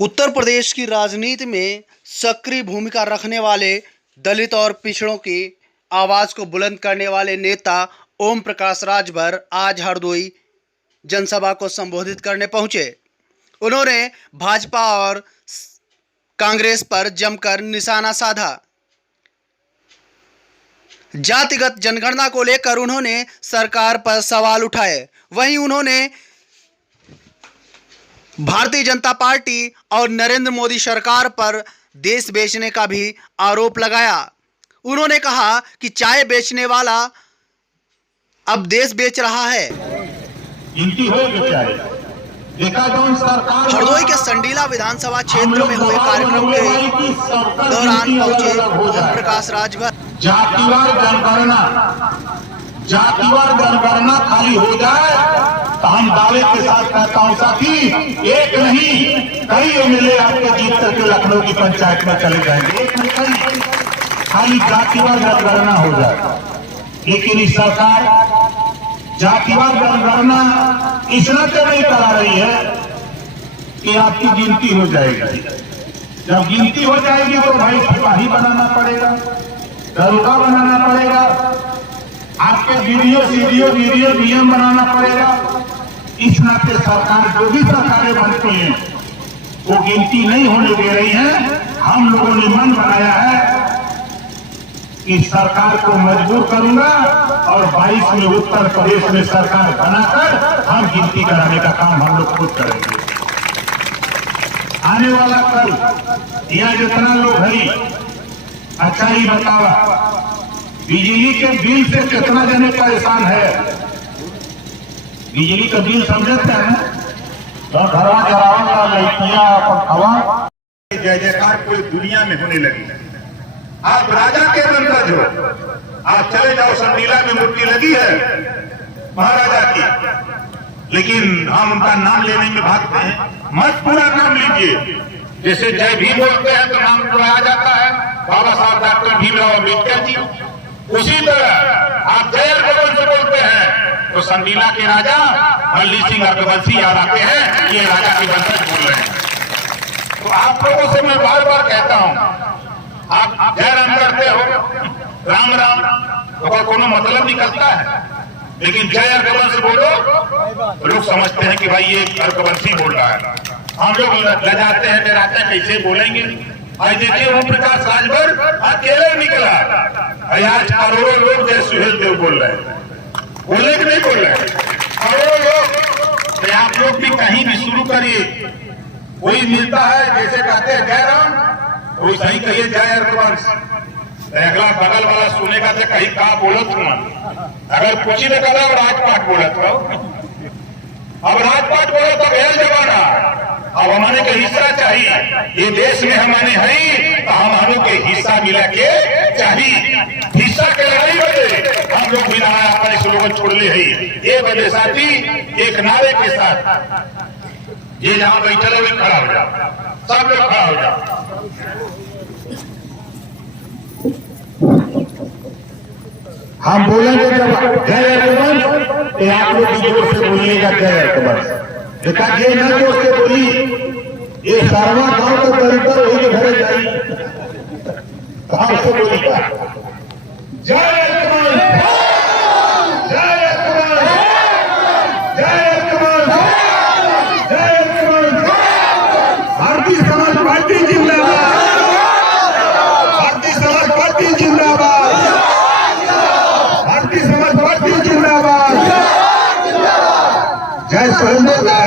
उत्तर प्रदेश की राजनीति में सक्रिय भूमिका रखने वाले दलित और पिछड़ों की आवाज को बुलंद करने वाले नेता ओम प्रकाश राजभर आज हरदोई जनसभा को संबोधित करने पहुंचे। उन्होंने भाजपा और कांग्रेस पर जमकर निशाना साधा। जातिगत जनगणना को लेकर उन्होंने सरकार पर सवाल उठाए। वहीं उन्होंने भारतीय जनता पार्टी और नरेंद्र मोदी सरकार पर देश बेचने का भी आरोप लगाया। उन्होंने कहा कि चाय बेचने वाला अब देश बेच रहा है। हरदोई के संडीला विधानसभा क्षेत्र में हुए कार्यक्रम के दौरान पहुंचे ओम प्रकाश राजभर। जातिवार जनगणना खाली हो जाए तो हम दावे के साथ कहता हूं साथी, एक नहीं कई एमएलए आपके जीत करके लखनऊ की पंचायत में चले जाएंगे। एक नहीं कई, खाली जातिवार जनगणना हो जाए। लेकिन इस सरकार जातिवार जनगणना इस नाते नहीं करा रही है कि आपकी गिनती हो जाएगी। जब गिनती हो जाएगी तो भाई सिपाही बनाना पड़ेगा, दरोगा बनाना पड़ेगा, आपके वीडियो नियम बनाना पड़ेगा। इस नाते सरकार जो भी सरकारें बनती हैं वो गिनती नहीं होने दे रही है। हम लोगों ने मन बनाया है कि सरकार को मजबूर करूंगा और 22 में उत्तर प्रदेश में सरकार बनाकर हम गिनती कराने का काम हम लोग खुद करेंगे। आने वाला कल यह जितना लोग है अच्छा ही बतावा, बिजली के बिल से कितना जने परेशान है। बिजली का बिल समझते हैं तो घरा जरावा लड़कियां हवा जय जयकार पूरी दुनिया में होने लगी। आप राजा के वंशज हो, आप चले जाओ संडीला में मूर्ति लगी है महाराजा की, लेकिन हम उनका नाम लेने में भागते हैं। मत पूरा नाम लीजिए। जैसे जय भीम बोलते हैं तो नाम जो आ जाता है बाबा साहब डॉक्टर भीमराव अम्बेडकर जी। उसी तरह आप जय अर्घवंश बोलते हैं तो संडीला के राजा मल्ली सिंह अर्घवंशी याद आते हैं, ये राजा के वंशज बोल रहे हैं। तो आप लोगों से मैं बार बार कहता हूं, आप जय राम करते हो, राम राम तो कोनो मतलब निकलता है, लेकिन जय अर्घवंश बोलो लोग समझते हैं कि भाई ये अर्घवंशी बोल रहा है। हम लोग लजाते हैं, डराते हैं, कैसे बोलेंगे। आज देखिए ओम प्रकाश राजभर अकेले निकला, आज करोड़ों लोग जय सुहेल देव बोल रहे हैं। बोले कि नहीं बोल रहे हैं? करोड़ों लोग। तो आप लोग भी कहीं भी शुरू करिए। कोई मिलता है जैसे कहते हैं जय राम, कोई सही कहिए जय अर्घवंश। अगला बगल वाला सुनेगा तो कहीं कहा बोलत हूं। अगर कुछ ही निकला राजपाट बोलत हो, अब राजपाट बोलो तो भेल जमाना। अब हमारे के हिस्सा चाहिए, ये देश में हमारे है तो हम के हिस्सा मिला के चाहिए। हिस्सा के लड़ाई बजे हम लोग बिना अपने स्लोगन छोड़ ले है। ये वजह साथी एक नारे के साथ ये जहां बैठे लोग खड़ा हो जाओ, सब लोग खड़ा हो जाओ। हम बोलेंगे जब जय अर्घवंश तो आप लोग जोर से बोलिएगा जय अर्घवंश। देखा ये न जोर से बोली, ये सारवा गांव का दरिद्र वही घर जाइए कहां से बोलिएगा जय अर्घवंश, जय अर्घवंश, जय अर्घवंश, जय अर्घवंश। भारतीय समाज पार्टी जिंदाबाद, भारतीय समाज पार्टी जिंदाबाद, भारतीय समाज पार्टी जिंदाबाद। जय सुहेलदेव जय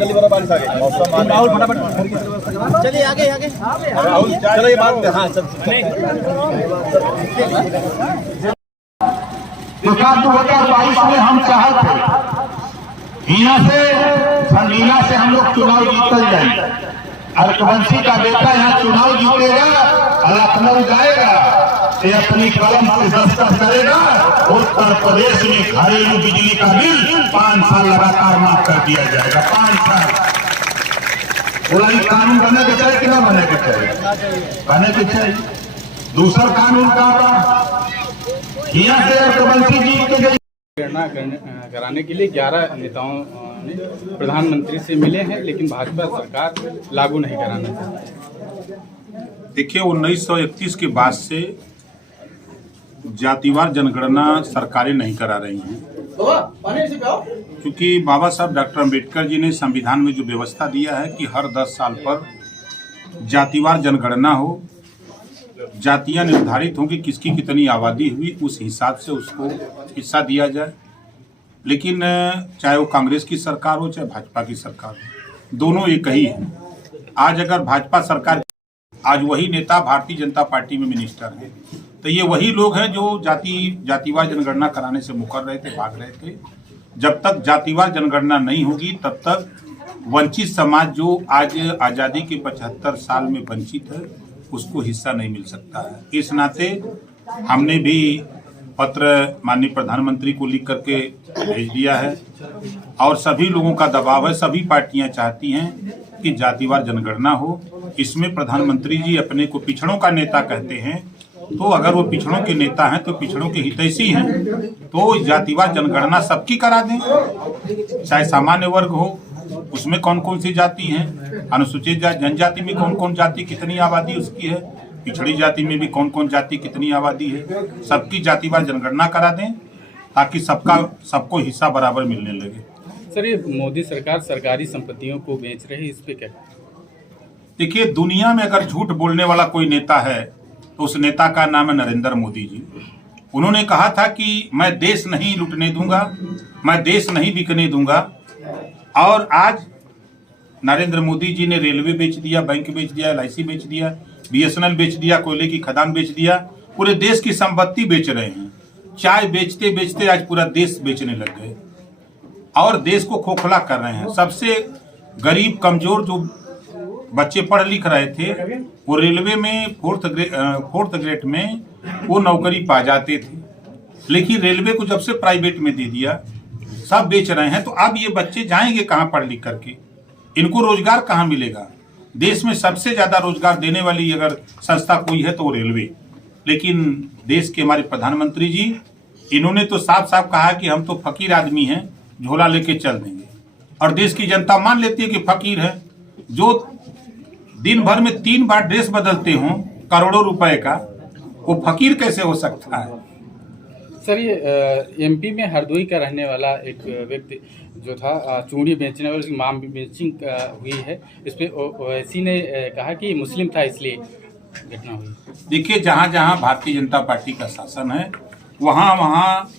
जल्दी बड़ा बारिश आ गई। राहुल फटाफट चलिए आगे आगे। राहुल चलो ये बात हाँ चल। 2022 में हम चाहते थे यहाँ से संडीला से हम लोग चुनाव जीतल जाए। अर्घवंशी का बेटा यहाँ चुनाव जीतेगा, लखनऊ जाएगा ये अपनी कलम से दस्तखत करेगा, उत्तर प्रदेश में घरेलू बिजली का बिल 5 साल लगातार माफ कर दिया जाएगा। 5 साल। बोला ये कानून बने के चाहिए कि ना बने के चाहिए? बने के चाहिए। दूसरा कानून का यहाँ से अर्थमंत्री जीत के गई गणना कराने के लिए 11 नेताओं ने प्रधानमंत्री से मिले हैं, लेकिन भाजपा सरकार लागू नहीं कराना चाहती। देखिए 1931 के बाद से जातिवार जनगणना सरकारें नहीं करा रही हैं, क्योंकि बाबा साहब डॉक्टर अम्बेडकर जी ने संविधान में जो व्यवस्था दिया है कि हर 10 साल पर जातिवार जनगणना हो, जातियां निर्धारित होंगी, किसकी कितनी आबादी हुई, उस हिसाब से उसको हिस्सा दिया जाए। लेकिन चाहे वो कांग्रेस की सरकार हो चाहे भाजपा की सरकार हो, दोनों एक ही है। आज अगर भाजपा सरकार, आज वही नेता भारतीय जनता पार्टी में मिनिस्टर हैं, तो ये वही लोग हैं जो जातिवार जनगणना कराने से मुकर रहे थे, भाग रहे थे। जब तक जातिवार जनगणना नहीं होगी तब तक वंचित समाज जो आज आज़ादी के 75 साल में वंचित है, उसको हिस्सा नहीं मिल सकता है। इस नाते हमने भी पत्र माननीय प्रधानमंत्री को लिख करके भेज दिया है और सभी लोगों का दबाव है, सभी पार्टियां चाहती हैं कि जातिवार जनगणना हो। इसमें प्रधानमंत्री जी अपने को पिछड़ों का नेता कहते हैं, तो अगर वो पिछड़ों के नेता हैं तो पिछड़ों के हितैषी हैं, तो जातिवार जनगणना सबकी करा दें, चाहे सामान्य वर्ग हो, उसमें कौन कौन सी जाति हैं, अनुसूचित जनजाति में कौन कौन जाति कितनी आबादी उसकी है, पिछड़ी जाति में भी कौन कौन जाति कितनी आबादी है, सबकी जातिवार जनगणना करा दें ताकि सबको हिस्सा बराबर मिलने लगे। सर, ये मोदी सरकार सरकारी संपत्तियों को बेच रही है, इस पे क्या? देखिए, दुनिया में अगर झूठ बोलने वाला कोई नेता है तो उस नेता का नाम है नरेंद्र मोदी जी। उन्होंने कहा था कि मैं देश नहीं लूटने दूंगा, मैं देश नहीं बिकने दूंगा, और आज नरेंद्र मोदी जी ने रेलवे बेच दिया, बैंक बेच दिया, LIC बेच दिया, BSNL बेच दिया, कोयले की खदान बेच दिया, पूरे देश की संपत्ति बेच रहे हैं। चाय बेचते बेचते आज पूरा देश बेचने लग गए और देश को खोखला कर रहे हैं। सबसे गरीब कमजोर जो बच्चे पढ़ लिख रहे थे वो रेलवे में फोर्थ ग्रेड में वो नौकरी पा जाते थे, लेकिन रेलवे को जब से प्राइवेट में दे दिया सब बेच रहे हैं। तो अब ये बच्चे जाएंगे कहाँ पढ़ लिख करके? इनको रोजगार कहाँ मिलेगा? देश में सबसे ज्यादा रोजगार देने वाली अगर संस्था कोई है तो वो रेलवे। लेकिन देश के हमारे प्रधानमंत्री जी, इन्होंने तो साफ साफ कहा कि हम तो फकीर आदमी हैं, झोला लेके चल देंगे, और देश की जनता मान लेती है कि फकीर है। जो दिन भर में 3 बार ड्रेस बदलते हों करोड़ों रुपए का, वो फकीर कैसे हो सकता है? सर, ये MP में हरदोई का रहने वाला एक व्यक्ति जो था, चूड़ी बेचने वाले, माम बेचिंग हुई है, इस पे ओवैसी ने कहा कि मुस्लिम था इसलिए घटना हुई। देखिए, जहाँ जहाँ भारतीय जनता पार्टी का शासन है वहाँ वहाँ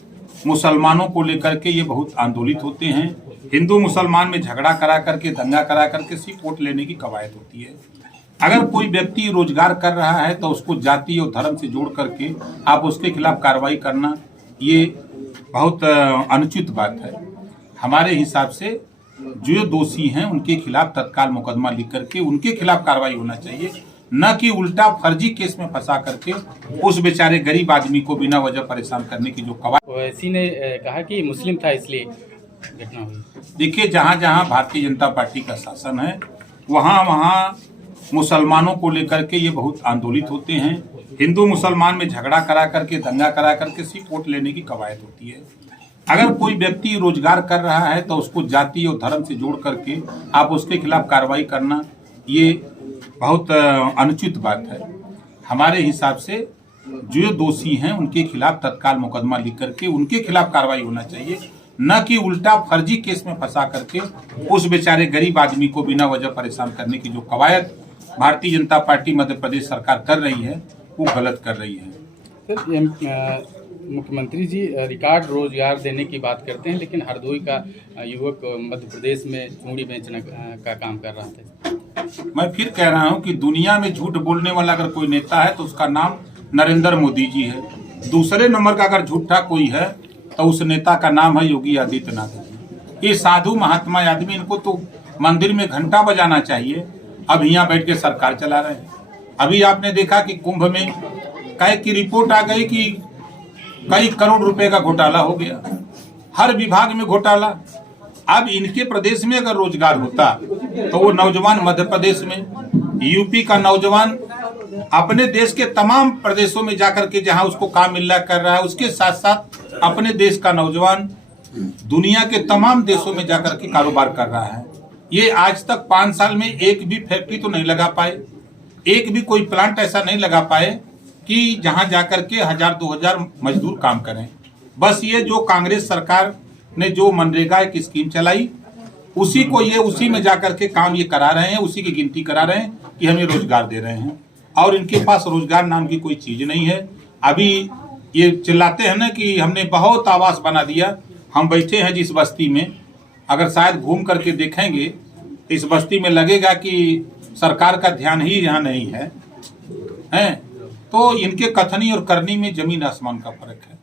मुसलमानों को लेकर के ये बहुत आंदोलित होते हैं। हिंदू मुसलमान में झगड़ा करा करके, दंगा करा करके सिर्फ वोट लेने की कवायद होती है। अगर कोई व्यक्ति रोजगार कर रहा है तो उसको जाति और धर्म से जोड़ करके आप उसके खिलाफ कार्रवाई करना, ये बहुत अनुचित बात है। हमारे हिसाब से जो दोषी हैं उनके खिलाफ तत्काल मुकदमा लिख करके उनके खिलाफ कार्रवाई होना चाहिए, न कि उल्टा फर्जी केस में फंसा करके उस बेचारे गरीब आदमी को बिना वजह परेशान करने की जो कवायद। ओवैसी ने कहा कि मुस्लिम था इसलिए घटना हुई। देखिए, जहाँ जहाँ भारतीय जनता पार्टी का शासन है वहाँ वहाँ मुसलमानों को लेकर के ये बहुत आंदोलित होते हैं। हिंदू मुसलमान में झगड़ा करा करके, दंगा करा करके सिर्फ वोट लेने की कवायद होती है। अगर कोई व्यक्ति रोजगार कर रहा है तो उसको जाति और धर्म से जोड़ करके आप उसके खिलाफ कार्रवाई करना, ये बहुत अनुचित बात है। हमारे हिसाब से जो दोषी हैं उनके खिलाफ तत्काल मुकदमा लिख करके उनके खिलाफ कार्रवाई होना चाहिए, न कि उल्टा फर्जी केस में फंसा करके उस बेचारे गरीब आदमी को बिना वजह परेशान करने की जो कवायद भारतीय जनता पार्टी मध्य प्रदेश सरकार कर रही है वो गलत कर रही है। सर, मुख्यमंत्री जी रिकॉर्ड रोजगार देने की बात करते हैं, लेकिन हरदोई का युवक मध्य प्रदेश में चूड़ी बेचने का काम कर रहा था। मैं फिर कह रहा हूँ कि दुनिया में झूठ बोलने वाला अगर कोई नेता है तो उसका नाम नरेंद्र मोदी जी है। दूसरे नंबर का अगर झूठा कोई है तो उस नेता का नाम है योगी आदित्यनाथ जी। ये साधु महात्मा आदमी, इनको तो मंदिर में घंटा बजाना चाहिए, अब यहाँ बैठ के सरकार चला रहे हैं। अभी आपने देखा कि कुंभ में कई की रिपोर्ट आ गई कि कई करोड़ रुपए का घोटाला हो गया, हर विभाग में घोटाला। अब इनके प्रदेश में अगर रोजगार होता तो वो नौजवान मध्य प्रदेश में, यूपी का नौजवान अपने देश के तमाम प्रदेशों में जाकर के जहां उसको काम मिल रहा कर रहा है, उसके साथ साथ अपने देश का नौजवान दुनिया के तमाम देशों में जाकर के कारोबार कर रहा है। ये आज तक 5 साल में एक भी फैक्ट्री तो नहीं लगा पाए, एक भी कोई प्लांट ऐसा नहीं लगा पाए कि जहां जाकर के 1000-2000 मजदूर काम करें। बस ये जो कांग्रेस सरकार ने जो मनरेगा एक स्कीम चलाई, उसी को ये उसी में जाकर के काम ये करा रहे हैं, उसी की गिनती करा रहे हैं कि हमें रोजगार दे रहे हैं, और इनके पास रोजगार नाम की कोई चीज नहीं है। अभी ये चिल्लाते हैं ना कि हमने बहुत आवास बना दिया। हम बैठे हैं जिस बस्ती में, अगर शायद घूम करके देखेंगे तो इस बस्ती में लगेगा कि सरकार का ध्यान ही यहाँ नहीं है, हैं? तो इनके कथनी और करनी में जमीन आसमान का फर्क है।